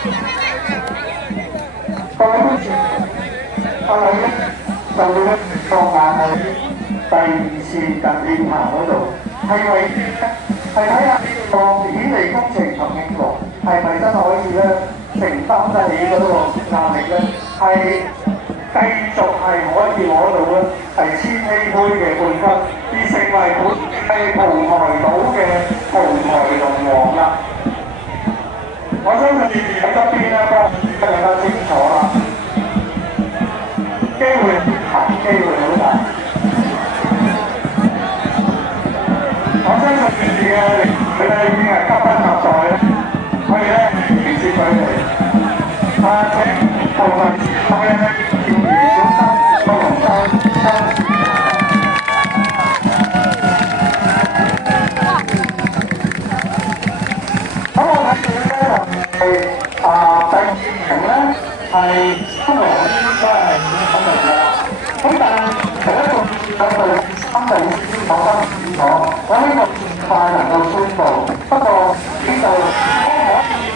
各位觀眾，我哋咧就會咧放眼喺第二次近殿堂嗰度，係為係睇下個顯利工程同慶局係咪真可以咧承擔得起嗰個壓力咧？係繼續係可以攞到咧係千禧杯嘅冠軍，而成為本地蒲台島嘅蒲台龍王啦！我相信喺側邊咧幫更加清楚啦，機會大，機會好大。我相信佢哋嘅佢哋已經係急不及待咧，可以咧迎接佢哋。請部分我嘅建議小心個龍舟。咁我睇住咧係第二名咧係中國都係肯定嘅啦。咁但係第一個有第三第四先講得清楚，我希望快能夠宣佈。不過呢度可唔可以